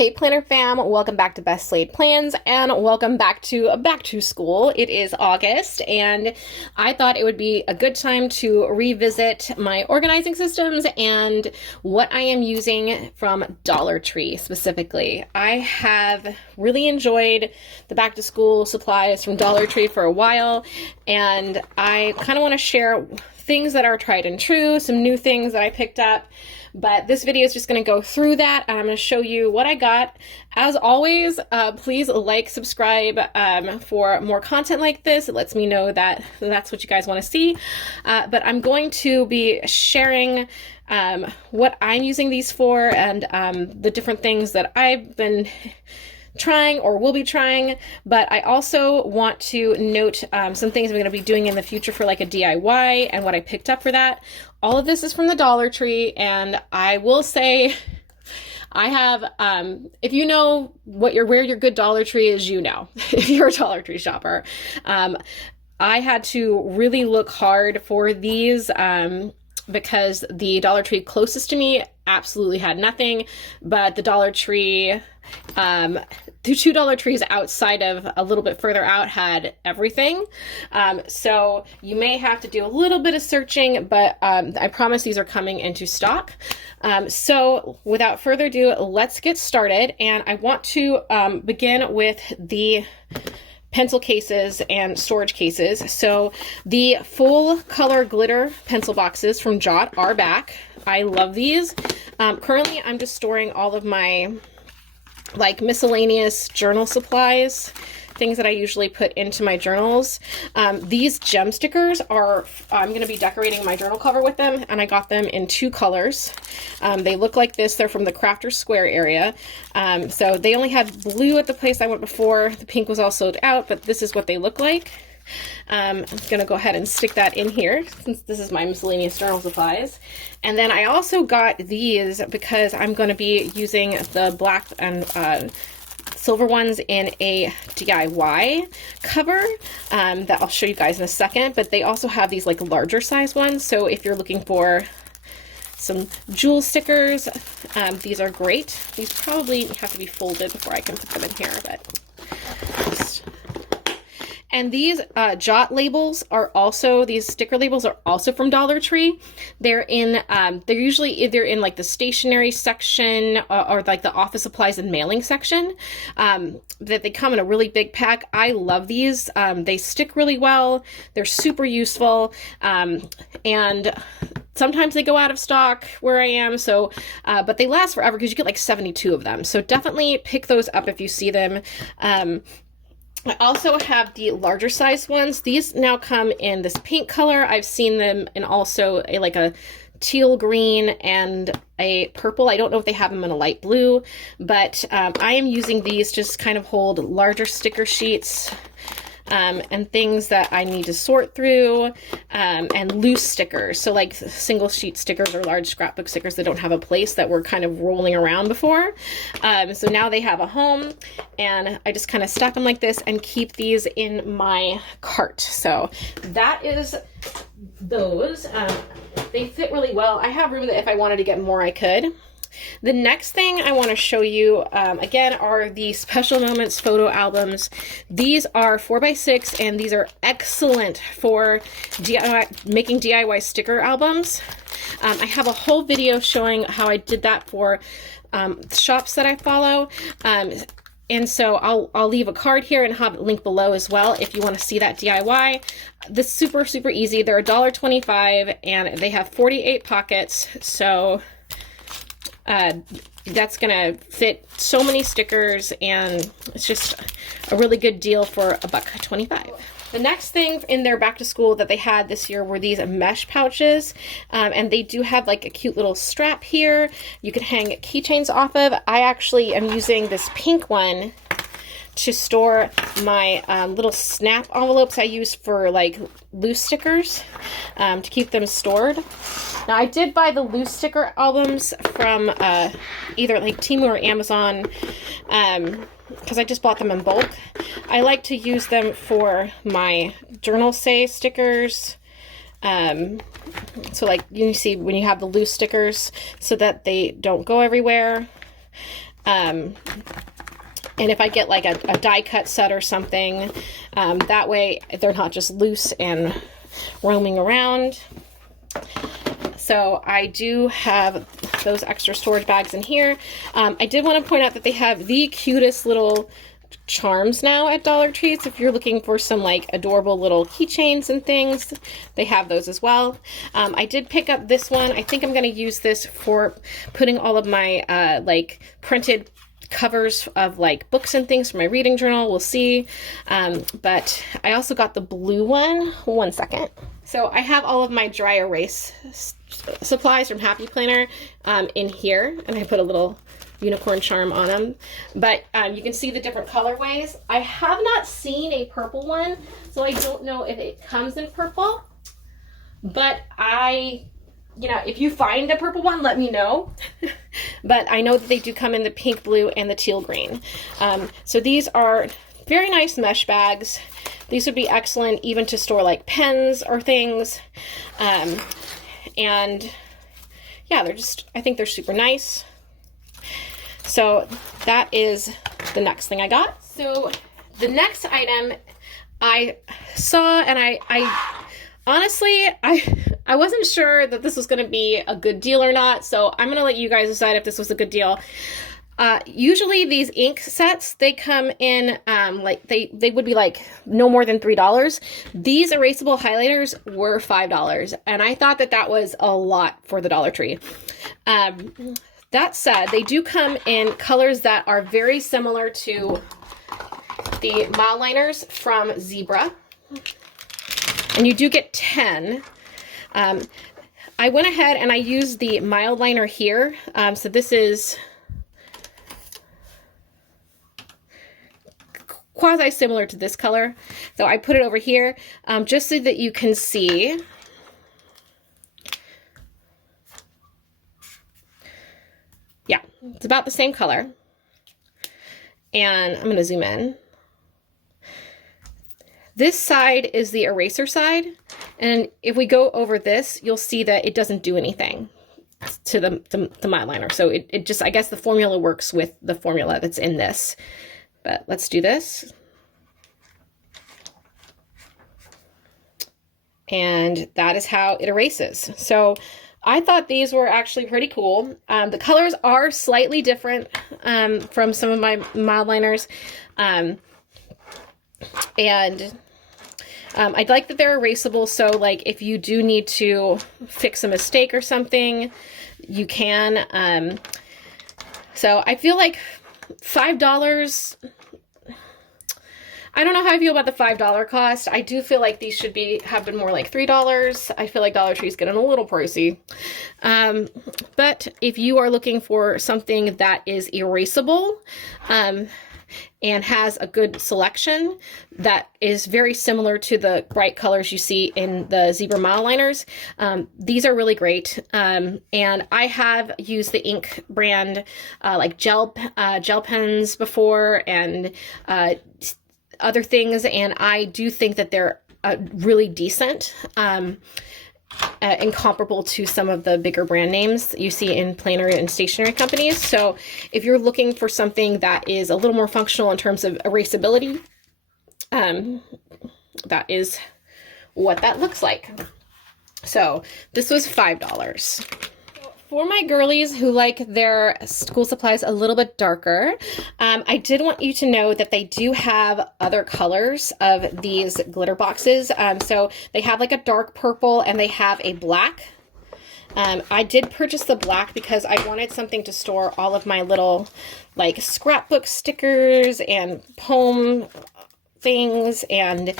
Hey Planner fam, welcome back to Best Laid Plans and welcome back to school. It is August and I thought it would be a good time to revisit my organizing systems and what I am using from Dollar Tree specifically. I have really enjoyed the back to school supplies from Dollar Tree for a while, and I kind of want to share things that are tried and true, some new things that I picked up. But this video is just going to go through that, and I'm going to show you what I got. As always, please like, subscribe for more content like this. It lets me know that that's what you guys want to see. But I'm going to be sharing what I'm using these for and the different things that I've been trying or will be trying. But I also want to note some things I'm going to be doing in the future for like a DIY and what I picked up for that. All of this is from the Dollar Tree, and I will say I have, if you know where your good Dollar Tree is, you know, if you're a Dollar Tree shopper. I had to really look hard for these because the Dollar Tree closest to me absolutely had nothing, but the Dollar Tree, the two Dollar Trees outside of a little bit further out had everything. So you may have to do a little bit of searching, but I promise these are coming into stock. So without further ado, let's get started. And I want to begin with the pencil cases and storage cases. So the full color glitter pencil boxes from Jot are back. I love these. Currently I'm just storing all of my like miscellaneous journal supplies, things that I usually put into my journals. These gem stickers are, I'm going to be decorating my journal cover with them, and I got them in two colors. They look like this. They're from the Crafter's Square area. So they only had blue at the place I went before. The pink was all sold out, but this is what they look like. I'm going to go ahead and stick that in here since this is my miscellaneous journal supplies. And then I also got these because I'm going to be using the black and silver ones in a DIY cover that I'll show you guys in a second. But they also have these like larger size ones. So if you're looking for some jewel stickers, these are great. These probably have to be folded before I can put them in here, but just... And these Jot labels are also, these sticker labels are also from Dollar Tree. They're in, they're usually either in like the stationery section or like the office supplies and mailing section. That they come in a really big pack. I love these. They stick really well. They're super useful. And sometimes they go out of stock where I am, so, but they last forever because you get like 72 of them. So definitely pick those up if you see them. I also have the larger size ones. These now come in this pink color. I've seen them in also like a teal green and a purple. I don't know if they have them in a light blue, but I am using these to just kind of hold larger sticker sheets and things that I need to sort through, and loose stickers. So like single sheet stickers or large scrapbook stickers that don't have a place, that were kind of rolling around before. So now they have a home, and I just kind of stack them like this and keep these in my cart. So that is those. They fit really well. I have room that if I wanted to get more, I could. The next thing I want to show you, again, are the Special Moments photo albums. These are 4x6, and these are excellent for making DIY sticker albums. I have a whole video showing how I did that for shops that I follow. And so I'll leave a card here and have a link below as well if you want to see that DIY. This is super, super easy. They're $1.25, and they have 48 pockets. So that's gonna fit so many stickers, and it's just a really good deal for $1.25. The next thing in their back to school that they had this year were these mesh pouches, and they do have like a cute little strap here you can hang keychains off of. I actually am using this pink one to store my little snap envelopes I use for like loose stickers, to keep them stored. Now I did buy the loose sticker albums from either like Temu or Amazon, because I just bought them in bulk. I like to use them for my journal say stickers. So like you see when you have the loose stickers so that they don't go everywhere. And if I get like a die cut set or something, that way they're not just loose and roaming around. So I do have those extra storage bags in here. I did want to point out that they have the cutest little charms now at Dollar Tree. So if you're looking for some like adorable little keychains and things, they have those as well. I did pick up this one. I think I'm going to use this for putting all of my like printed covers of like books and things for my reading journal. We'll see. But I also got the blue one. One second. So I have all of my dry erase supplies from Happy Planner in here, and I put a little unicorn charm on them. But you can see the different colorways. I have not seen a purple one, so I don't know if it comes in purple. But if you find a purple one, let me know. But I know that they do come in the pink, blue, and the teal green. So these are very nice mesh bags. These would be excellent even to store like pens or things. And yeah, I think they're super nice. So that is the next thing I got. So the next item I saw, and I honestly, I wasn't sure that this was going to be a good deal or not. So I'm going to let you guys decide if this was a good deal. Usually these ink sets, they come in, like they would be like no more than $3. These erasable highlighters were $5. And I thought that that was a lot for the Dollar Tree. That said, they do come in colors that are very similar to the Mileliners from Zebra. And you do get 10. I went ahead and I used the Mileliner here. So this is quasi similar to this color. So I put it over here just so that you can see. Yeah, it's about the same color. And I'm going to zoom in. This side is the eraser side. And if we go over this, you'll see that it doesn't do anything to the Mileliner. So it just, I guess the formula works with the formula that's in this. But let's do this. And that is how it erases. So I thought these were actually pretty cool. The colors are slightly different from some of my Mileliners. I like that they're erasable. So like if you do need to fix a mistake or something, you can. So I feel like $5, I don't know how I feel about the $5 cost. I do feel like these should have been more like $3. I feel like Dollar Tree's getting a little pricey. But if you are looking for something that is erasable, and has a good selection that is very similar to the bright colors you see in the Zebra Mileliners, these are really great. And I have used the ink brand like gel pens before and other things, and I do think that they're really decent and comparable to some of the bigger brand names that you see in planner and stationery companies. So if you're looking for something that is a little more functional in terms of erasability, that is what that looks like. So this was $5. For my girlies who like their school supplies a little bit darker, I did want you to know that they do have other colors of these glitter boxes. So they have like a dark purple and they have a black. I did purchase the black because I wanted something to store all of my little like scrapbook stickers and poem things and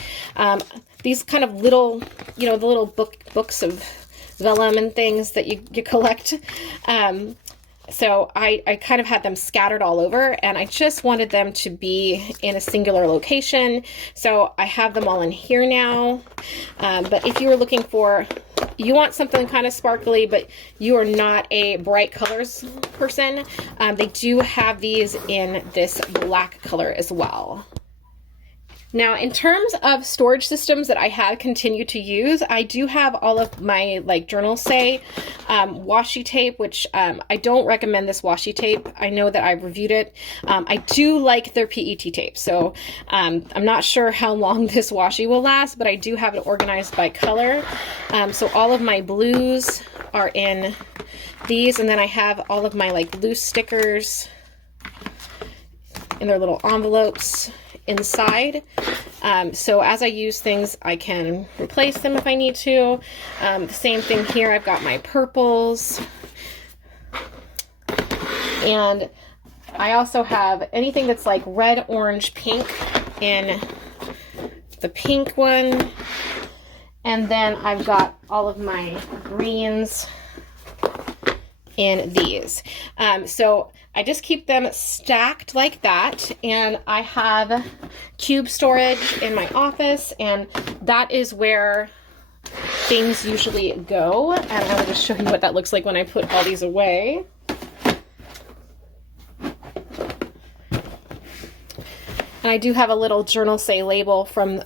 these kind of little, the little books of vellum and things that you collect. So I kind of had them scattered all over and I just wanted them to be in a singular location. So I have them all in here now. But if you were looking you want something kind of sparkly, but you are not a bright colors person, they do have these in this black color as well. Now, in terms of storage systems that I have continued to use, I do have all of my like Journal Say washi tape, which I don't recommend this washi tape. I know that I've reviewed it. I do like their PET tape, so I'm not sure how long this washi will last, but I do have it organized by color. So all of my blues are in these, and then I have all of my like loose stickers in their little envelopes inside. So as I use things, I can replace them if I need to. The same thing here, I've got my purples. And I also have anything that's like red, orange, pink in the pink one. And then I've got all of my greens in these. So I just keep them stacked like that, and I have cube storage in my office, and that is where things usually go. And I will just show you what that looks like when I put all these away. And I do have a little Journal Say label from,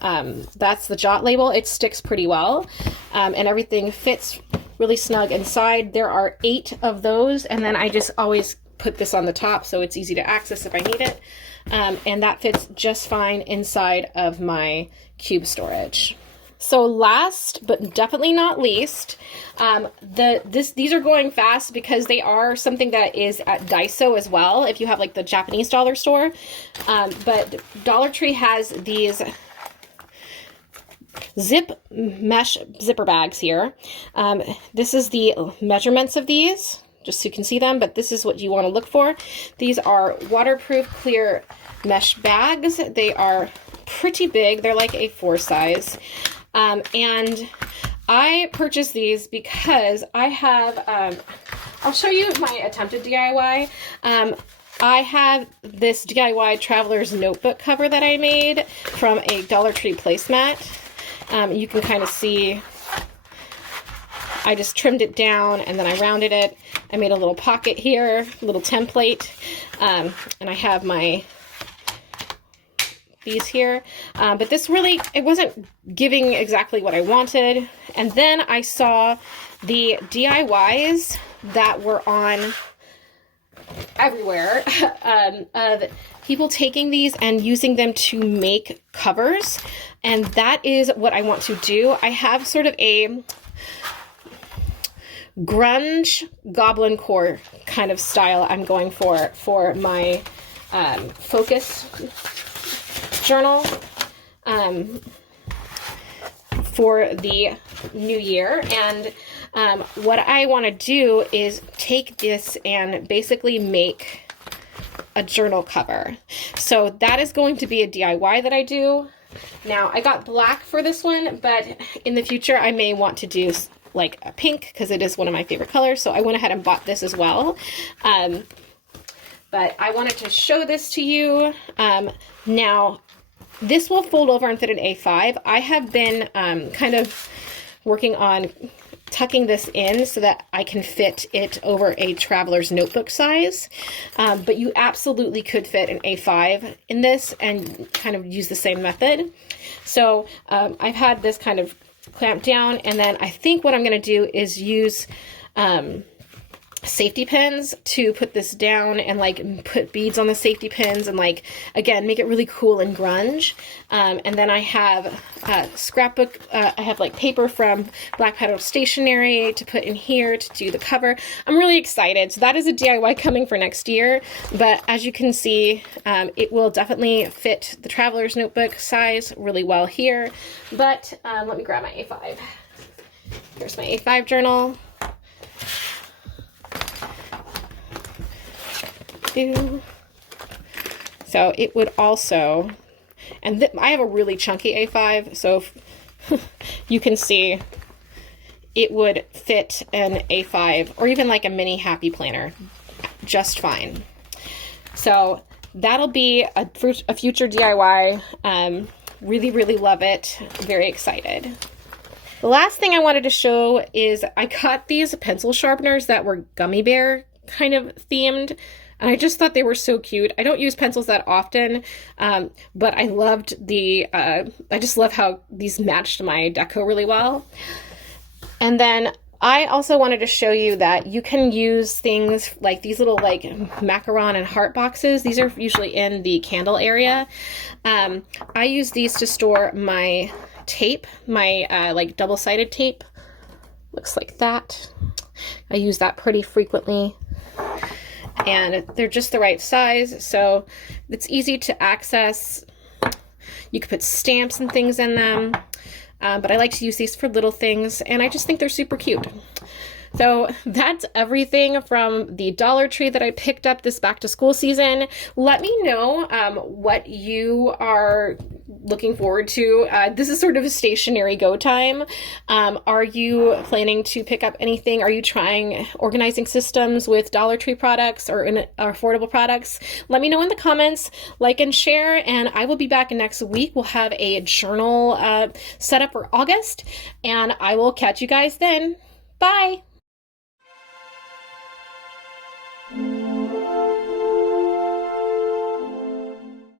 that's the Jot label. It sticks pretty well, and everything fits really snug inside. There are 8 of those, and then I just always put this on the top so it's easy to access if I need it. And that fits just fine inside of my cube storage. So last but definitely not least, these are going fast because they are something that is at Daiso as well, if you have like the Japanese dollar store. But Dollar Tree has these zip mesh zipper bags here. This is the measurements of these, just so you can see them, but this is what you want to look for. These are waterproof clear mesh bags. They are pretty big. They're like A4 size. And I purchased these because I have, I'll show you my attempted DIY. I have this DIY traveler's notebook cover that I made from a Dollar Tree placemat. You can kind of see I just trimmed it down and then I rounded it. I made a little pocket here, a little template, and I have these here. But this really, it wasn't giving exactly what I wanted. And then I saw the DIYs that were on everywhere of people taking these and using them to make covers. And that is what I want to do. I have sort of a grunge goblin core kind of style I'm going for my focus journal for the new year. And what I want to do is take this and basically make a journal cover. So that is going to be a DIY that I do. Now I got black for this one, but in the future I may want to do like a pink because it is one of my favorite colors. So I went ahead and bought this as well. But I wanted to show this to you. Now this will fold over and fit an A5. I have been kind of working on tucking this in so that I can fit it over a traveler's notebook size. But you absolutely could fit an A5 in this and kind of use the same method. So I've had this kind of clamped down, and then I think what I'm going to do is use safety pins to put this down and like put beads on the safety pins and like, again, make it really cool and grunge. And then I have a scrapbook. I have like paper from Black Petal Stationery to put in here to do the cover. I'm really excited. So that is a DIY coming for next year. But as you can see, it will definitely fit the traveler's notebook size really well here. But let me grab my A5. Here's my A5 journal. So it would also, and I have a really chunky A5, so you can see it would fit an A5 or even like a mini happy planner just fine. So that'll be a future DIY. Really, really love it. Very excited. The last thing I wanted to show is I got these pencil sharpeners that were gummy bear kind of themed. And I just thought they were so cute. I don't use pencils that often, but I loved I just love how these matched my deco really well. And then I also wanted to show you that you can use things like these little like macaron and heart boxes. These are usually in the candle area. I use these to store my tape, my like double-sided tape. Looks like that. I use that pretty frequently. And they're just the right size, so it's easy to access. You could put stamps and things in them. But I like to use these for little things, and I just think they're super cute. So that's everything from the Dollar Tree that I picked up this back to school season. Let me know what you are looking forward to. This is sort of a stationary go time. Are you planning to pick up anything? Are you trying organizing systems with Dollar Tree products or affordable products? Let me know in the comments, like and share, and I will be back next week. We'll have a journal set up for August, and I will catch you guys then. Bye!